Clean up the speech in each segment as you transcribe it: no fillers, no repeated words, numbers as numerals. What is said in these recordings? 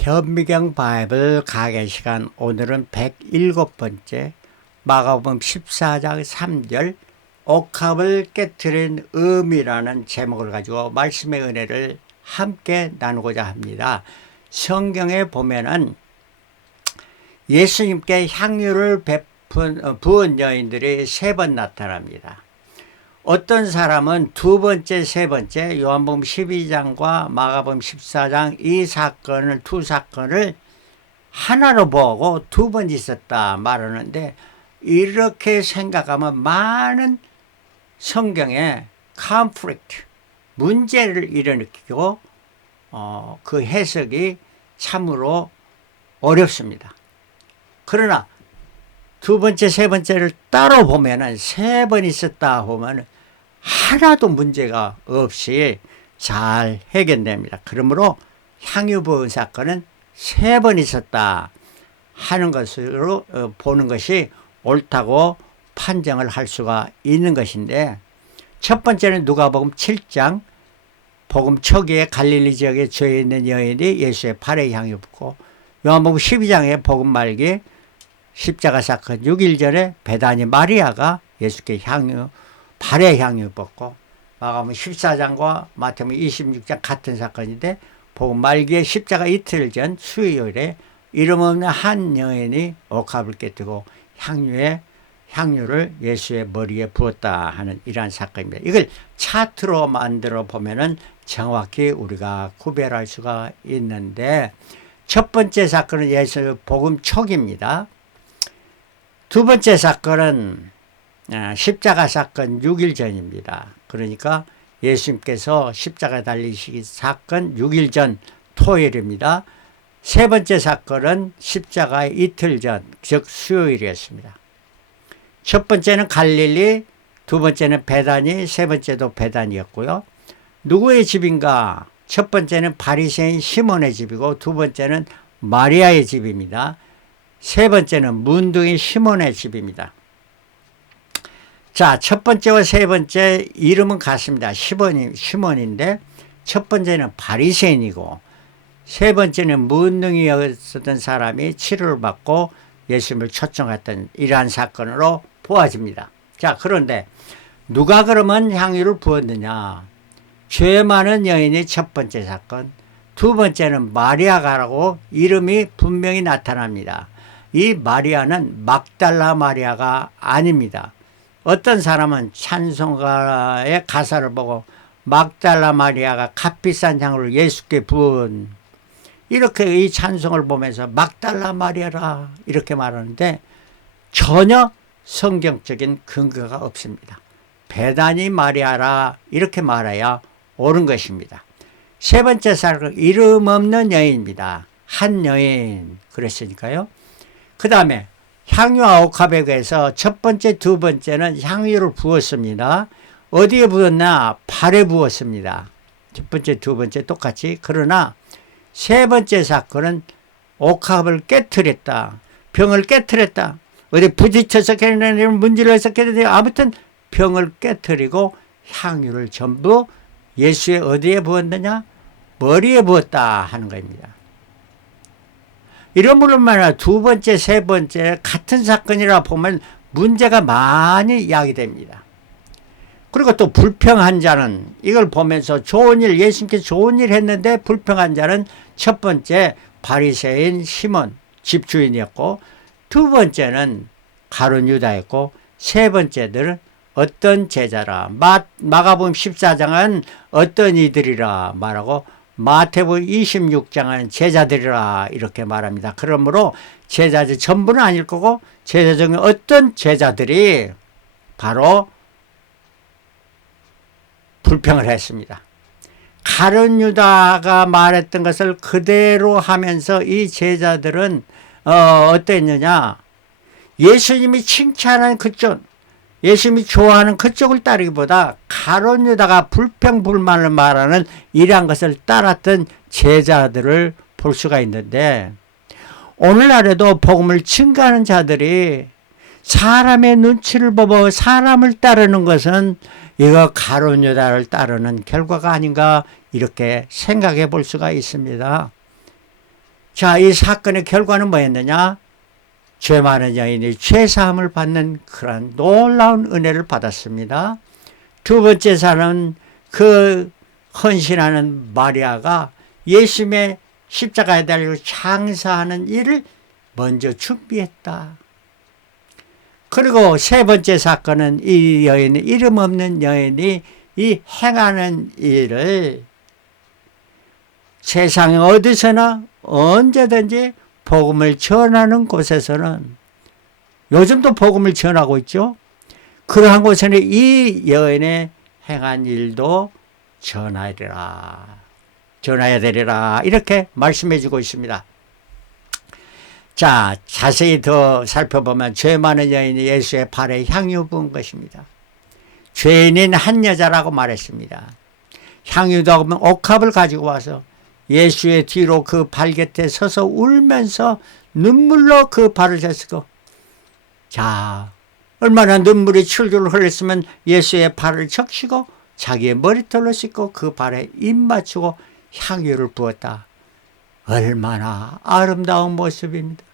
현미경 바이블 강해 시간, 오늘은 107번째 마가복음 14장 3절 옥합을 깨트린 의미라는 제목을 가지고 말씀의 은혜를 함께 나누고자 합니다. 성경에 보면은 예수님께 향유를 부은 여인들이 3번 나타납니다. 어떤 사람은 두 번째, 세 번째 요한복음 12장과 마가복음 14장 두 사건을 하나로 보고 2번 있었다 말하는데, 이렇게 생각하면 많은 성경에 conflict, 문제를 일으키고 그 해석이 참으로 어렵습니다. 그러나 두 번째, 세 번째를 따로 보면은 3번 있었다 보면 하나도 문제가 없이 잘 해결됩니다. 그러므로 향유 부은 사건은 3번 있었다 하는 것으로 보는 것이 옳다고 판정을 할 수가 있는 것인데, 첫 번째는 누가복음 7장 복음 초기에 갈릴리 지역에 죄 있는 여인이 예수의 발에 향유 붓고, 요한복음 12장에 복음 말기에 십자가 사건 6일 전에 베다니 마리아가 예수께 발에 향유 붓고, 마가복음 14장과 마태복음 26장 같은 사건인데, 복음 말기에 십자가 이틀 전 수요일에 이름 없는 한 여인이 옥합을 깨뜨고 향유를 예수의 머리에 부었다 하는 이러한 사건입니다. 이걸 차트로 만들어 보면은 정확히 우리가 구별할 수가 있는데, 첫 번째 사건은 예수 복음 초기입니다. 두 번째 사건은 십자가 사건 6일 전입니다. 그러니까 예수님께서 십자가 달리시기 사건 6일 전 토요일입니다. 세 번째 사건은 십자가 이틀 전, 즉 수요일이었습니다. 첫 번째는 갈릴리, 두 번째는 베다니, 세 번째도 베다니였고요. 누구의 집인가? 첫 번째는 바리새인 시몬의 집이고, 두 번째는 마리아의 집입니다. 세 번째는 문둥이 시몬의 집입니다. 자, 첫 번째와 세 번째 이름은 같습니다. 시몬인데, 첫 번째는 바리새인이고, 세 번째는 문둥이였던 사람이 치료를 받고 예수님을 초청했던 이러한 사건으로 보아집니다. 자, 그런데 누가 그러면 향유를 부었느냐? 죄 많은 여인이 첫 번째 사건, 두 번째는 마리아가라고 이름이 분명히 나타납니다. 이 마리아는 막달라 마리아가 아닙니다. 어떤 사람은 찬송가의 가사를 보고 막달라 마리아가 값비싼 향유를 예수께 부은, 이렇게 이 찬송을 보면서 막달라 마리아라 이렇게 말하는데 전혀 성경적인 근거가 없습니다. 베다니 마리아라 이렇게 말해야 옳은 것입니다. 세 번째 사람은 이름 없는 여인입니다. 한 여인 그랬으니까요. 그 다음에 향유와 옥합에 대해서 첫 번째, 두 번째는 향유를 부었습니다. 어디에 부었나? 발에 부었습니다. 첫 번째, 두 번째 똑같이. 그러나 세 번째 사건은 옥합을 깨트렸다. 병을 깨트렸다. 어디 부딪혀서 깨트리는 문질러서 깨트리는, 아무튼 병을 깨트리고 향유를 전부 예수의 어디에 부었느냐? 머리에 부었다 하는 겁니다. 이러므로 말이야 두 번째, 세 번째 같은 사건이라 보면 문제가 많이 야기됩니다. 그리고 또 불평한 자는, 이걸 보면서 좋은 일, 예수님께 좋은 일 했는데 불평한 자는 첫 번째 바리새인 시몬 집주인이었고, 두 번째는 가룟 유다였고, 세 번째들은 어떤 제자라. 마가복음 14장은 어떤 이들이라 말하고, 마태복음 26장은 제자들이라 이렇게 말합니다. 그러므로 제자들 전부는 아닐 거고, 제자 중에 어떤 제자들이 바로 불평을 했습니다. 가룟 유다가 말했던 것을 그대로 하면서 이 제자들은 어땠느냐? 예수님이 칭찬하는 그쪽, 예수님이 좋아하는 그쪽을 따르기보다 가룟 유다가 불평불만을 말하는 이러한 것을 따랐던 제자들을 볼 수가 있는데, 오늘날에도 복음을 증거하는 자들이 사람의 눈치를 보고 사람을 따르는 것은 이거 가룟 유다를 따르는 결과가 아닌가, 이렇게 생각해 볼 수가 있습니다. 자, 이 사건의 결과는 뭐였느냐? 죄 많은 여인이 죄사함을 받는 그런 놀라운 은혜를 받았습니다. 두 번째 사람은 그 헌신하는 마리아가 예수님의 십자가에 달리고 장사하는 일을 먼저 준비했다. 그리고 세 번째 사건은 이 여인, 이름 없는 여인이 이 행하는 일을 세상 어디서나 언제든지 복음을 전하는 곳에서는, 요즘도 복음을 전하고 있죠. 그러한 곳에는 이 여인의 행한 일도 전하리라, 전해야 되리라, 이렇게 말씀해 주고 있습니다. 자, 자세히 더 살펴보면 죄 많은 여인이 예수의 발에 향유 부은 것입니다. 죄인인 한 여자라고 말했습니다. 향유도 하면 옥합을 가지고 와서 예수의 뒤로 그 발 곁에 서서 울면서 눈물로 그 발을 젖고, 자, 얼마나 눈물이 출줄 흘렸으면 예수의 발을 적시고 자기의 머리털로 씻고 그 발에 입 맞추고 향유를 부었다. 얼마나 아름다운 모습입니다.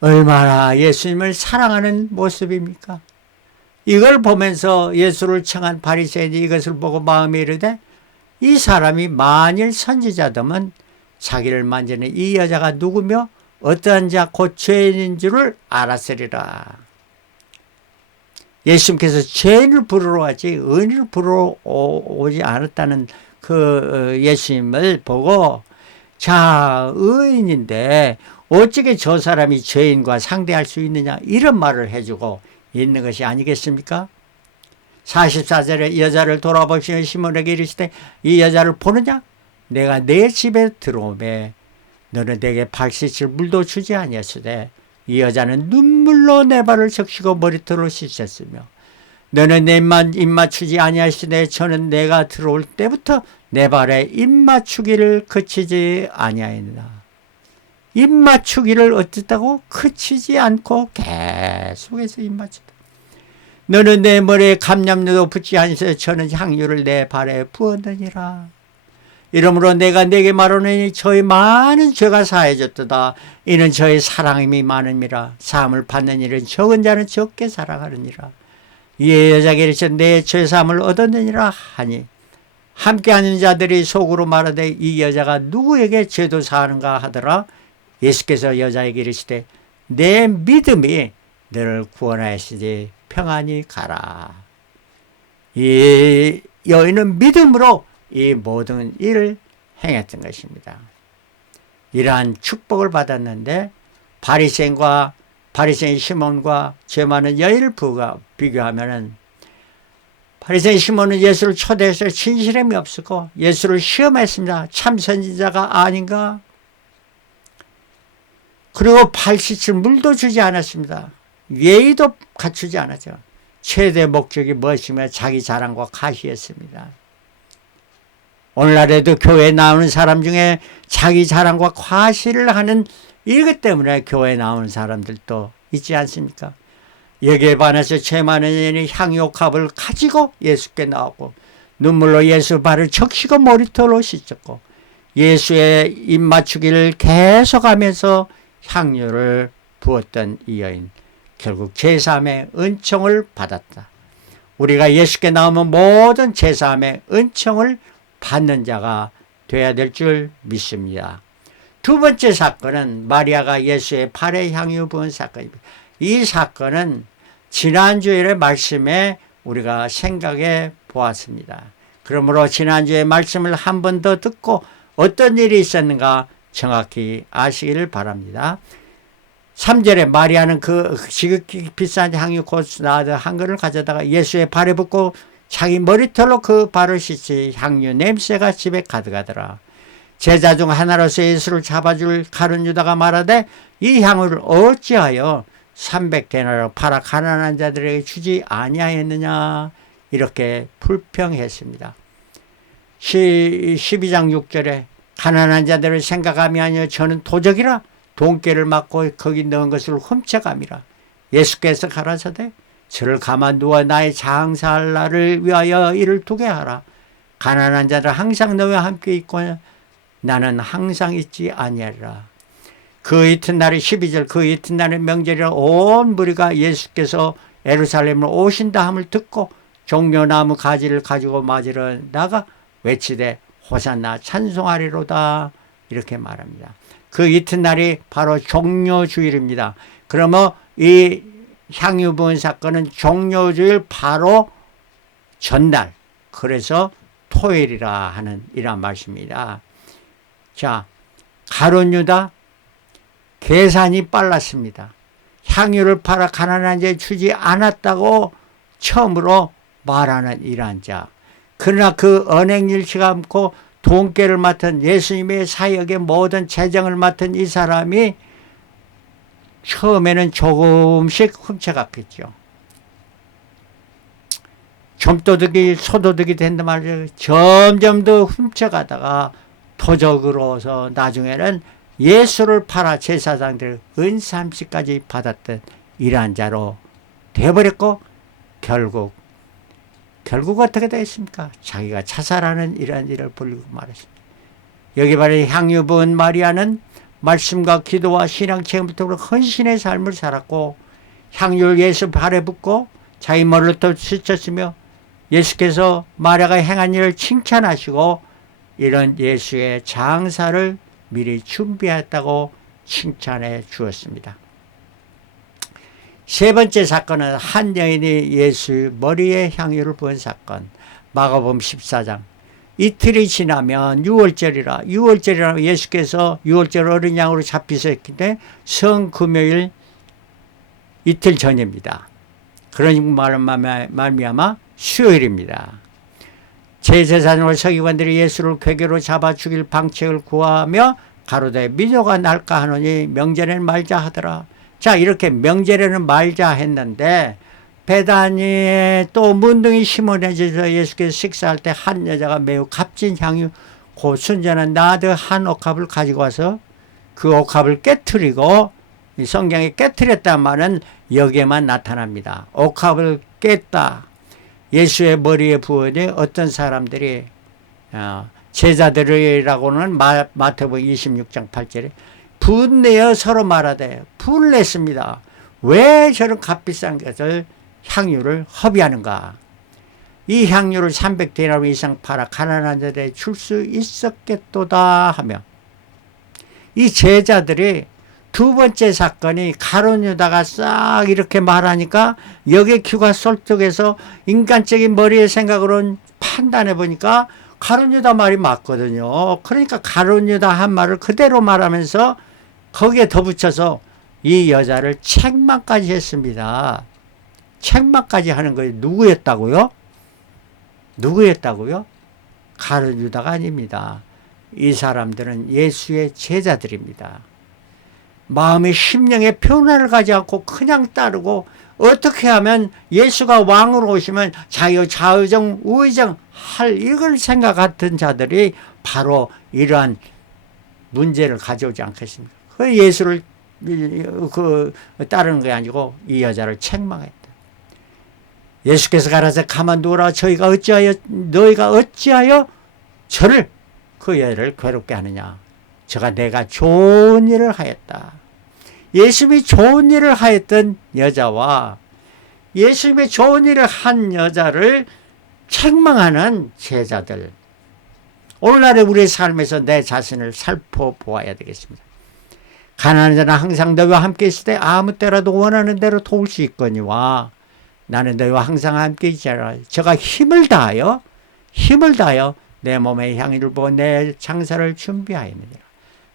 얼마나 예수님을 사랑하는 모습입니까? 이걸 보면서 예수를 청한 바리새인이 이것을 보고 마음에 이르되, 이 사람이 만일 선지자다면 자기를 만지는 이 여자가 누구며 어떠한 자 곧 죄인인 줄을 알았으리라. 예수님께서 죄인을 부르러 왔지 의인을 부르러 오지 않았다는 그 예수님을 보고, 자, 의인인데 어떻게 저 사람이 죄인과 상대할 수 있느냐, 이런 말을 해주고 있는 것이 아니겠습니까? 44절에 여자를 돌아보시며 시몬에게 이르시되, 이 여자를 보느냐? 내가 내 집에 들어오매 너는 내게 발 씻을 물도 주지 아니었으되 이 여자는 눈물로 내 발을 적시고 머리털로 씻었으며 너는 내 입 맞추지 아니하시되 저는 내가 들어올 때부터 내 발에 입 맞추기를 그치지 아니하였느냐. 입 맞추기를 어쨌다고? 그치지 않고 계속해서 입 맞춘다. 너는 내 머리에 감람류도 붙지 아니하여 저는 향유를 내 발에 부었느니라. 이러므로 내가 네게 말하노니 저의 많은 죄가 사해졌도다. 이는 저의 사랑임이 많음이라. 사함을 받는 일은 적은 자는 적게 사랑하느니라. 이에 여자에게 이르시되 내 죄사함을 얻었느니라 하니, 함께하는 자들이 속으로 말하되 이 여자가 누구에게 죄도 사하는가 하더라. 예수께서 여자에게 이르시되 내 믿음이 너를 구원하였으니 평안히 가라. 이 여인은 믿음으로 이 모든 일을 행했던 것입니다. 이러한 축복을 받았는데 바리새인 시몬과 죄 많은 여인을 비교하면은, 바리새인 시몬은 예수를 초대해서 진실함이 없었고 예수를 시험했습니다. 참 선지자가 아닌가? 그리고 발 씻을 물도 주지 않았습니다. 예의도 갖추지 않았죠. 최대 목적이 무엇이며 자기 자랑과 과시였습니다. 오늘날에도 교회에 나오는 사람 중에 자기 자랑과 과시를 하는 이것 때문에 교회에 나오는 사람들도 있지 않습니까? 여기에 반해서 죄 많은 여인이 향유옥합을 가지고 예수께 나오고 눈물로 예수 발을 적시고 머리털로 씻었고 예수의 입 맞추기를 계속하면서 향유를 부었던 이 여인, 결국 제사함의 은총을 받았다. 우리가 예수께 나오면 모든 제사함의 은총을 받는 자가 되어야 될 줄 믿습니다. 두 번째 사건은 마리아가 예수의 발에 향유 부은 사건입니다. 이 사건은 지난주일의 말씀에 우리가 생각해 보았습니다. 그러므로 지난주의 말씀을 한 번 더 듣고 어떤 일이 있었는가 정확히 아시기를 바랍니다. 3절에 마리아는 그 지극히 비싼 향유 곧 나드 한 그릇을 가져다가 예수의 발에 붓고 자기 머리털로 그 발을 씻지 향유 냄새가 집에 가득하더라. 제자 중 하나로서 예수를 잡아줄 가룟 유다가 말하되 이 향유를 어찌하여 300데나리로 팔아 가난한 자들에게 주지 아니하였느냐, 이렇게 불평했습니다. 12장 6절에 가난한 자들을 생각함이 아니여 저는 도적이라 돈깨를 맞고 거기 넣은 것을 훔쳐감이라. 예수께서 가라사대 저를 가만두어 나의 장사할 날을 위하여 이를 두게 하라. 가난한 자들 항상 너와 함께 있고 나는 항상 잊지 아니하리라. 그 이튿날이 12절 그 이튿날의 명절이라 온 무리가 예수께서 예루살렘으로 오신다 함을 듣고 종려나무 가지를 가지고 맞으러 나가 외치되 호산나 찬송하리로다 이렇게 말합니다. 그 이튿날이 바로 종려주일입니다. 그러면 이 향유 부은 사건은 종려주일 바로 전날, 그래서 토요일이라 하는 이런 말씀입니다. 자, 가룟 유다 계산이 빨랐습니다. 향유를 팔아 가난한 자에 주지 않았다고 처음으로 말하는 이러한 자. 그러나 그 언행일치가 않고 돈깨를 맡은 예수님의 사역의 모든 재정을 맡은 이 사람이 처음에는 조금씩 훔쳐갔겠죠. 좀도둑이 소도둑이 된단 말이에요. 점점 더 훔쳐가다가 도적으로서 나중에는 예수를 팔아 제사장들 은삼시까지 받았던 이러한 자로 되어버렸고 결국 어떻게 되었습니까? 자기가 자살하는 이러한 일을 벌이고 말았습니다. 여기 바로 향유 부은 마리아는 말씀과 기도와 신앙 체험부터 헌신의 삶을 살았고 향유를 예수 발에 붓고 자기 머리를 또 스쳤으며 예수께서 마리아가 행한 일을 칭찬하시고 이런 예수의 장사를 미리 준비했다고 칭찬해 주었습니다. 세 번째 사건은 한 여인이 예수 머리에 향유를 부은 사건. 마가복음 14장. 이틀이 지나면 6월절이라 예수께서 6월절 어린 양으로 잡히셨기 때문에 성금요일 이틀 전입니다. 그런 말미암아 수요일입니다. 제사장과 서기관들이 예수를 궤계로 잡아 죽일 방책을 구하며 가로되 미녀가 날까 하노니 명절에는 말자 하더라. 자, 이렇게 명절에는 말자 했는데 베다니에 또 문둥이 시몬에서 예수께서 식사할 때 한 여자가 매우 값진 향유 곧 순전한 나드 한 옥합을 가지고 와서 그 옥합을 깨트리고, 성경에 깨트렸단 말은 여기에만 나타납니다. 옥합을 깼다. 예수의 머리에 부으니 어떤 사람들이 제자들이라고는 마태복음 26장 8절에 분내어 서로 말하되 분냈습니다. 왜 저런 값비싼 것을 향유를 허비하는가. 이 향유를 300데나리 이상 팔아 가난한 자들에 줄 수 있었겠도다 하며, 이 제자들이 두 번째 사건이 가룟 유다가 싹 이렇게 말하니까 여기에 귀가 솔직해서 인간적인 머리의 생각으로는 판단해 보니까 가룟 유다 말이 맞거든요. 그러니까 가룟 유다 한 말을 그대로 말하면서 거기에 덧붙여서 이 여자를 책망까지 했습니다. 책망까지 하는 거예요. 누구였다고요? 가룟 유다가 아닙니다. 이 사람들은 예수의 제자들입니다. 마음의 심령의 변화를 가지 않고 그냥 따르고, 어떻게 하면 예수가 왕으로 오시면 자유, 좌의정, 우의정 할 이걸 생각했던 자들이 바로 이러한 문제를 가져오지 않겠습니까? 그 예수를 따르는 게 아니고 이 여자를 책망했다. 예수께서 가라사 가만두어라. 너희가 어찌하여 저를, 그 여자를 괴롭게 하느냐. 저가 내가 좋은 일을 하였다. 예수님이 좋은 일을 하였던 여자와 예수님의 좋은 일을 한 여자를 책망하는 제자들. 오늘날의 우리의 삶에서 내 자신을 살펴보아야 되겠습니다. 가난한 자는 항상 너희와 함께 있을 때 아무 때라도 원하는 대로 도울 수 있거니와 나는 너희와 항상 함께 있자라. 저가 힘을 다하여 내 몸에 향유를 부어 내 장사를 준비하였느니라.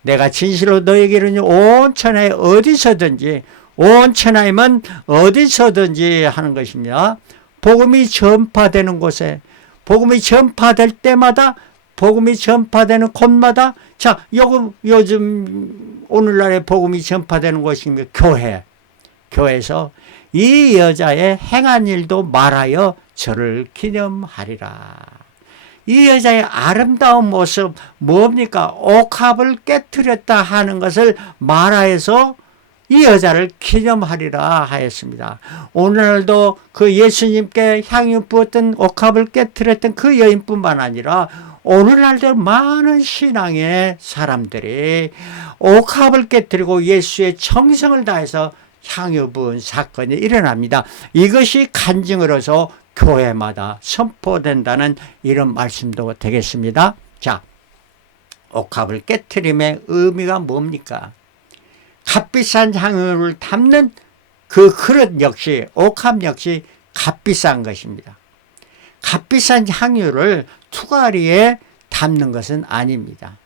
내가 진실로 너희에게 이르니 온 천하에 어디서든지, 온 천하에만 어디서든지 하는 것입니다. 복음이 전파되는 곳에, 복음이 전파될 때마다, 복음이 전파되는 곳마다, 자, 요즘 오늘날의 복음이 전파되는 곳입니다. 교회에서 이 여자의 행한 일도 말하여 저를 기념하리라. 이 여자의 아름다운 모습 뭡니까? 옥합을 깨뜨렸다 하는 것을 말하여서 이 여자를 기념하리라 하였습니다. 오늘도 그 예수님께 향유 부었던 옥합을 깨뜨렸던 그 여인뿐만 아니라 오늘날도 많은 신앙의 사람들이 옥합을 깨뜨리고 예수의 정성을 다해서 향유 부은 사건이 일어납니다. 이것이 간증으로서 교회마다 선포된다는 이런 말씀도 되겠습니다. 자, 옥합을 깨뜨림의 의미가 뭡니까? 값비싼 향유를 담는 그 그릇 역시, 옥합 역시 값비싼 것입니다. 값비싼 향유를 투가리에 담는 것은 아닙니다.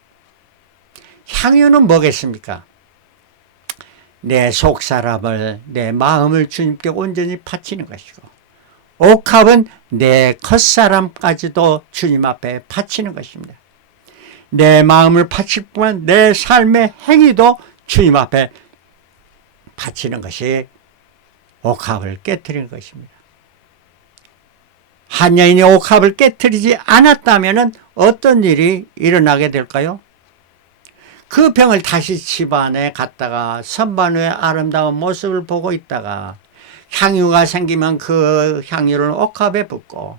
향유는 뭐겠습니까? 내 속사람을, 내 마음을 주님께 온전히 바치는 것이고, 옥합은 내 겉사람까지도 주님 앞에 바치는 것입니다. 내 마음을 바칠 뿐만 내 삶의 행위도 주님 앞에 바치는 것이 옥합을 깨뜨리는 것입니다. 한 여인이 옥합을 깨뜨리지 않았다면 어떤 일이 일어나게 될까요? 그 병을 다시 집안에 갔다가 선반의 아름다운 모습을 보고 있다가 향유가 생기면 그 향유를 옥합에 붓고,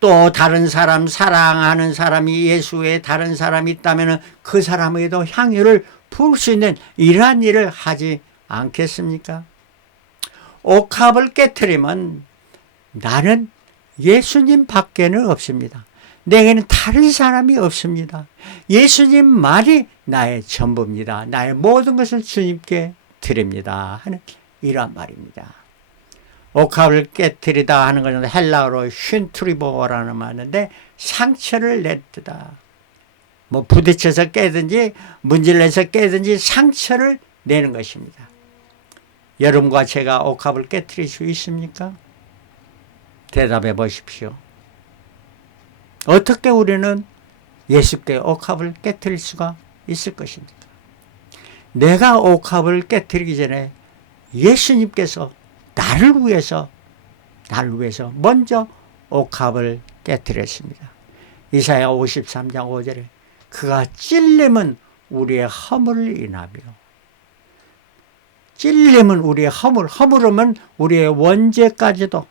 또 다른 사람, 사랑하는 사람이 예수 외에 다른 사람이 있다면 그 사람에게도 향유를 부을 수 있는 이러한 일을 하지 않겠습니까? 옥합을 깨트리면 나는 예수님 밖에는 없습니다. 내게는 다른 사람이 없습니다. 예수님 말이 나의 전부입니다. 나의 모든 것을 주님께 드립니다 하는 이러한 말입니다. 옥합을 깨뜨리다 하는 것은 헬라어로 쉰트리보라는 말인데 상처를 냈다. 뭐 부딪혀서 깨든지 문질러서 깨든지 상처를 내는 것입니다. 여러분과 제가 옥합을 깨뜨릴 수 있습니까? 대답해 보십시오. 어떻게 우리는 예수께 옥합을 깨뜨릴 수가 있을 것입니까? 내가 옥합을 깨뜨리기 전에 예수님께서 나를 위해서 먼저 옥합을 깨뜨렸습니다. 이사야 53장 5절에 그가 찔림은 우리의 허물을 인하며, 찔림은 우리의 허물은 우리의 원죄까지도,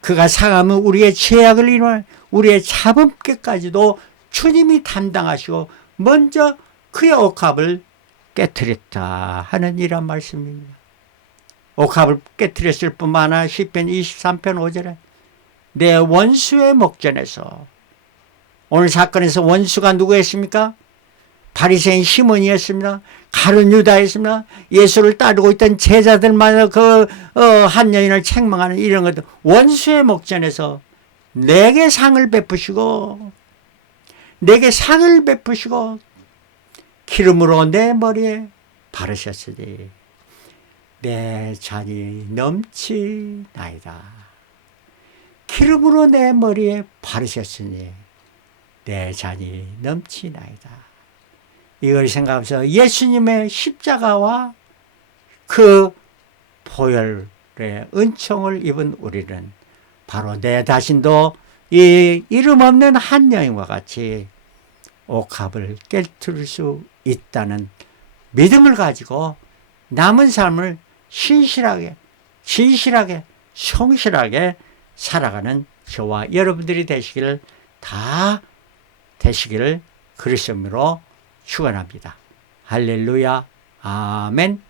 그가 상하면 우리의 죄악을 인하여 우리의 잡음깨까지도 주님이 담당하시고 먼저 그의 옥합을 깨뜨렸다 하는 이런 말씀입니다. 옥합을 깨뜨렸을 뿐만 아니라 시편 23편 5절에 내 원수의 목전에서, 오늘 사건에서 원수가 누구였습니까? 바리새인 시몬이었습니다. 가룟 유다였습니다. 예수를 따르고 있던 제자들마다 한 여인을 책망하는 이런 것들, 원수의 목전에서 내게 상을 베푸시고 기름으로 내 머리에 바르셨으니 내 잔이 넘치나이다. 기름으로 내 머리에 바르셨으니 내 잔이 넘치나이다. 이걸 생각하면서 예수님의 십자가와 그 보혈의 은총을 입은 우리는 바로 내 자신도 이 이름 없는 한 여인과 같이 옥합을 깨뜨릴 수 있다는 믿음을 가지고 남은 삶을 신실하게, 진실하게, 성실하게 살아가는 저와 여러분들이 되시기를 그리스도로 축원합니다. 할렐루야. 아멘.